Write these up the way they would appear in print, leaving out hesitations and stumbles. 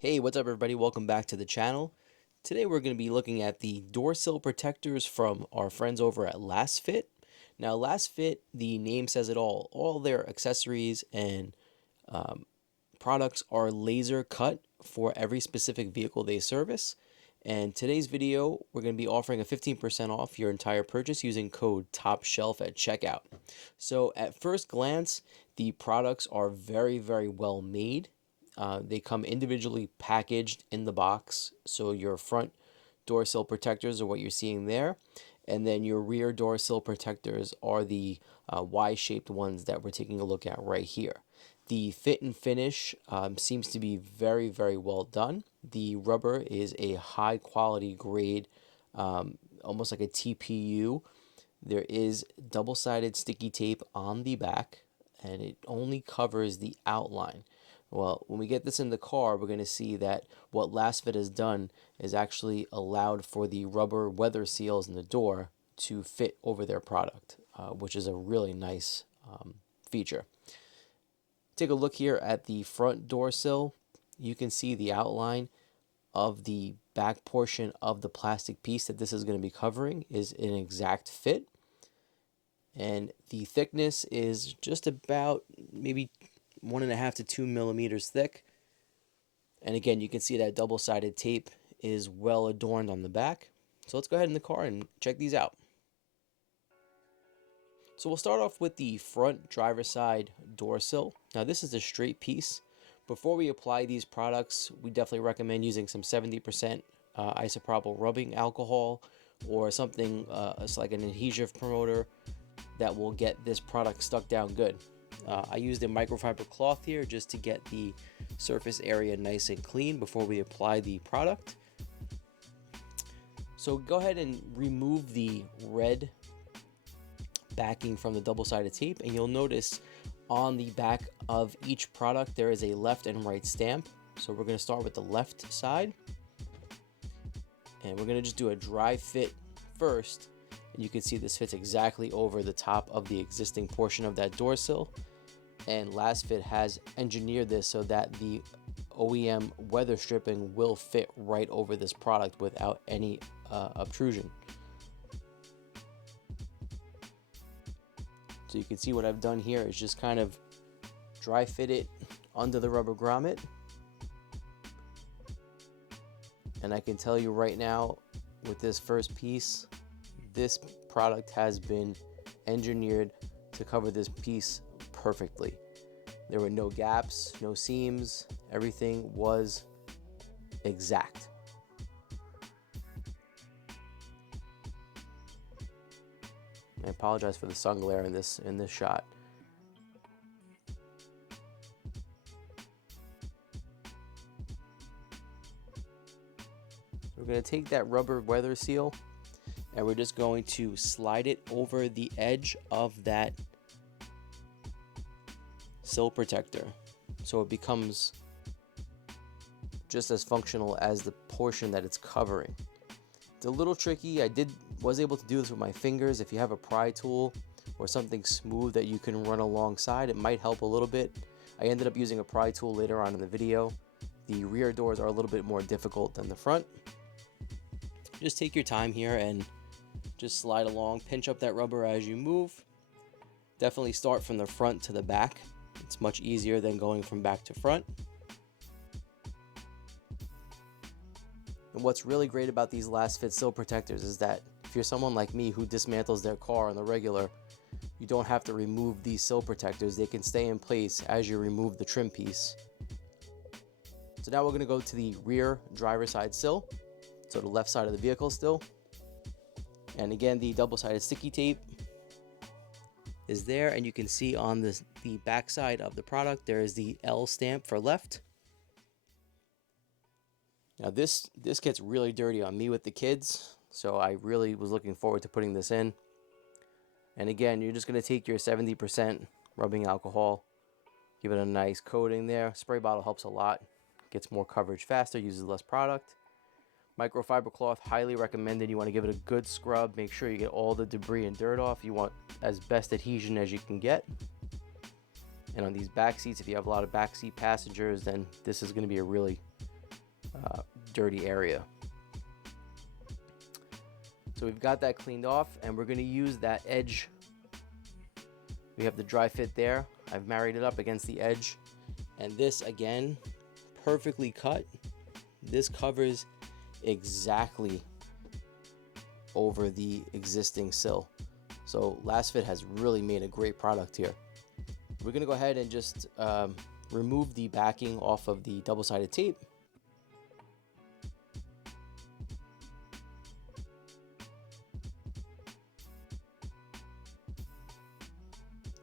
Hey, what's up everybody? Welcome back to the channel. Today we're going to be looking at the door sill protectors from our friends over at LASFIT. Now LASFIT, the name says it all. All their accessories and products are laser cut for every specific vehicle they service. And today's video, we're going to be offering a 15% off your entire purchase using code TOPSHELF at checkout. So at first glance, the products are very well made. They come individually packaged in the box. So your front door sill protectors are what you're seeing there. And then your rear door sill protectors are the Y-shaped ones that we're taking a look at right here. The fit and finish seems to be very well done. The rubber is a high quality grade, almost like a TPU. There is double-sided sticky tape on the back, and it only covers the outline. Well, when we get this in the car, we're going to see that what LASFIT has done is actually allowed for the rubber weather seals in the door to fit over their product, which is a really nice feature. Take a look here at the front door sill. You can see the outline of the back portion of the plastic piece that this is going to be covering is an exact fit. And the thickness is just about maybe 1.5 to 2 millimeters thick. And again, you can see that double-sided tape is well adorned on the back. So let's go ahead in the car and check these out. So we'll start off with the front driver's side door sill. Now this is a straight piece. Before we apply these products, we definitely recommend using some 70% isopropyl rubbing alcohol or something like an adhesive promoter that will get this product stuck down good. I used a microfiber cloth here just to get the surface area nice and clean before we apply the product. So go ahead and remove the red backing from the double-sided tape, and you'll notice on the back of each product there is a left and right stamp. So we're going to start with the left side, and we're going to just do a dry fit first. And you can see this fits exactly over the top of the existing portion of that door sill, and LASFIT has engineered this so that the OEM weather stripping will fit right over this product without any obtrusion. So you can see what I've done here is just kind of dry fit it under the rubber grommet. And I can tell you right now, with this first piece, this product has been engineered to cover this piece perfectly. There were no gaps, no seams, everything was exact. I apologize for the sun glare in this shot. We're going to take that rubber weather seal and we're just going to slide it over the edge of that sill protector so it becomes just as functional as the portion that it's covering. It's a little tricky. I was able to do this with my fingers. If you have a pry tool or something smooth that you can run alongside, it might help a little bit. I ended up using a pry tool later on in the video. The rear doors are a little bit more difficult than the front. Just take your time here and just slide along, pinch up that rubber as you move. Definitely start from the front to the back. It's much easier than going from back to front. And what's really great about these LASFIT sill protectors is that if you're someone like me who dismantles their car on the regular, you don't have to remove these sill protectors. They can stay in place as you remove the trim piece. So now we're going to go to the rear driver's side sill, so the left side of the vehicle still. And again, the double-sided sticky tape is there, and you can see on the back side of the product there is the L stamp for left. Now this gets really dirty on me with the kids, so I really was looking forward to putting this in. And again, you're just going to take your 70% rubbing alcohol, give it a nice coating there. Spray bottle helps a lot, gets more coverage faster, uses less product. Microfiber cloth, highly recommended. You want to give it a good scrub, make sure you get all the debris and dirt off. You want as best adhesion as you can get. And on these back seats, if you have a lot of back seat passengers, then this is going to be a really dirty area. So we've got that cleaned off, and we're going to use that edge. We have the dry fit there. I've married it up against the edge, and this again, perfectly cut. This covers exactly over the existing sill. So LASFIT has really made a great product here. We're going to go ahead and just remove the backing off of the double-sided tape.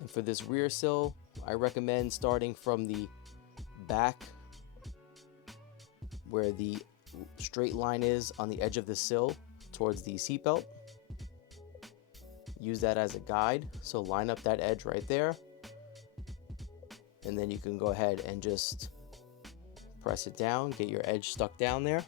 And for this rear sill, I recommend starting from the back where the straight line is on the edge of the sill towards the seatbelt. Use that as a guide. So line up that edge right there. And then you can go ahead and just press it down, get your edge stuck down there.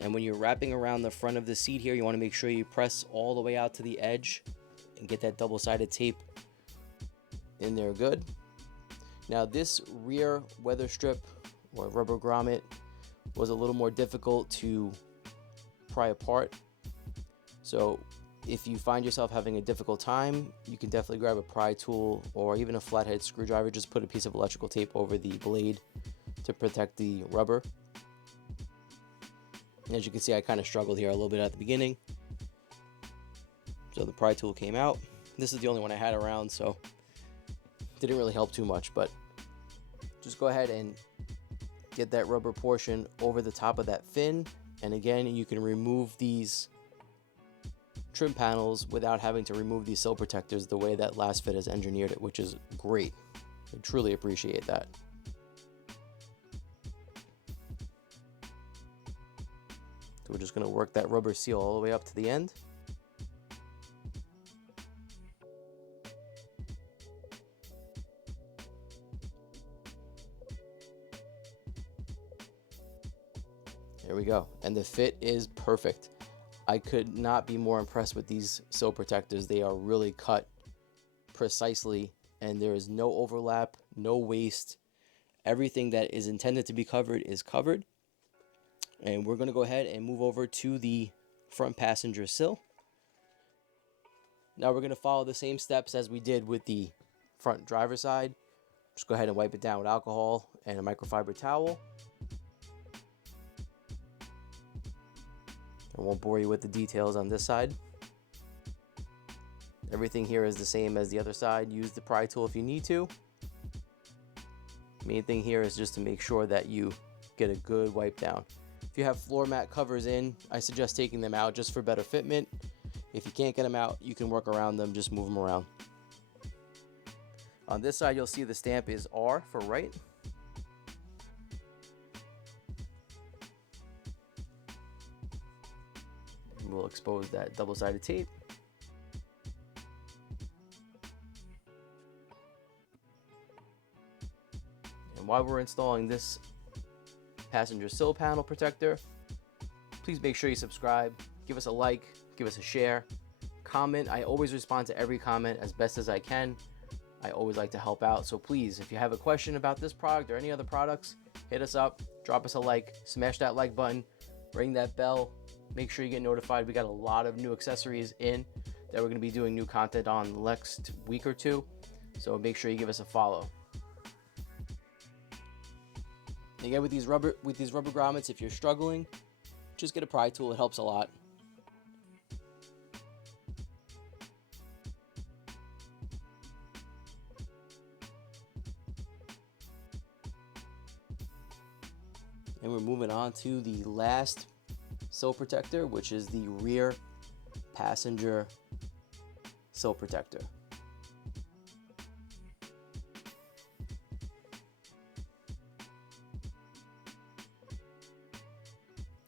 And when you're wrapping around the front of the seat here, you want to make sure you press all the way out to the edge and get that double-sided tape in there good. Now this rear weather strip or rubber grommet was a little more difficult to pry apart. So if you find yourself having a difficult time, you can definitely grab a pry tool or even a flathead screwdriver. Just put a piece of electrical tape over the blade to protect the rubber. As you can see, I kind of struggled here a little bit at the beginning. So the pry tool came out. This is the only one I had around, so didn't really help too much, but just go ahead and get that rubber portion over the top of that fin. And again, you can remove these trim panels without having to remove these sill protectors the way that LASFIT has engineered it, which is great. I truly appreciate that. So we're just going to work that rubber seal all the way up to the end. There we go. And the fit is perfect. I could not be more impressed with these sill protectors. They are really cut precisely, and there is no overlap, no waste. Everything that is intended to be covered is covered. And we're going to go ahead and move over to the front passenger sill. Now we're going to follow the same steps as we did with the front driver side. Just go ahead and wipe it down with alcohol and a microfiber towel. I won't bore you with the details on this side. Everything here is the same as the other side. Use the pry tool if you need to. Main thing here is just to make sure that you get a good wipe down. If you have floor mat covers in, I suggest taking them out just for better fitment. If you can't get them out, you can work around them, just move them around. On this side, you'll see the stamp is R for right. We'll expose that double-sided tape. And while we're installing this passenger sill panel protector, please make sure you subscribe, give us a like, give us a share, comment. I always respond to every comment as best as I can. I always like to help out. So please, if you have a question about this product or any other products, hit us up, drop us a like, smash that like button, ring that bell. Make sure you get notified. We got a lot of new accessories in that we're going to be doing new content on the next week or two. So make sure you give us a follow. Again, with these rubber grommets, if you're struggling, just get a pry tool. It helps a lot. And we're moving on to the last sill protector, which is the rear passenger sill protector.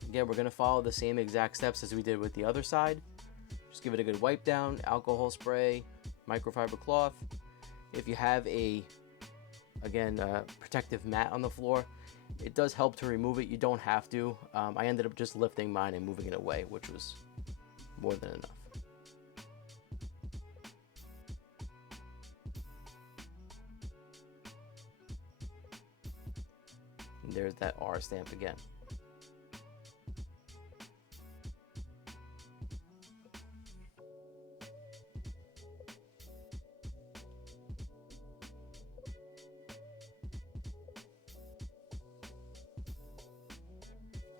Again, we're going to follow the same exact steps as we did with the other side. Just give it a good wipe down, alcohol spray, microfiber cloth. If you have a protective mat on the floor, it does help to remove it. You don't have to. I ended up just lifting mine and moving it away, which was more than enough. there's that R stamp again.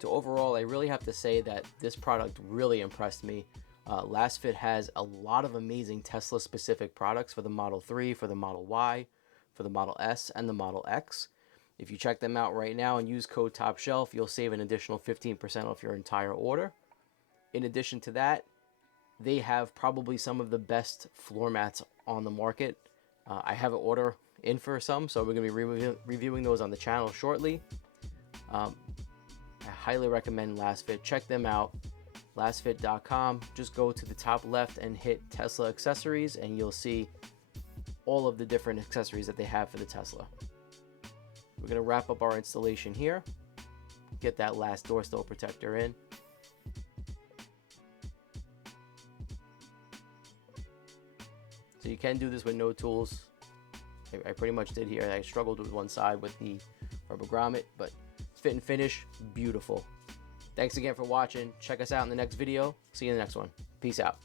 So overall, I really have to say that this product really impressed me. LASFIT has a lot of amazing Tesla specific products for the Model 3, for the Model Y, for the Model S, and the Model X. If you check them out right now and use code TOPSHELF, you'll save an additional 15% off your entire order. In addition to that, they have probably some of the best floor mats on the market. I have an order in for some, so we're going to be reviewing those on the channel shortly. I highly recommend LASFIT. Check them out, lasfit.com. Just go to the top left and hit Tesla accessories, and you'll see all of the different accessories that they have for the Tesla. We're going to wrap up our installation here. Get that last door sill protector in. So you can do this with no tools. I pretty much did here. I struggled with one side with the rubber grommet, but fit and finish, beautiful. Thanks again for watching. Check us out in the next video. See you in the next one. Peace out.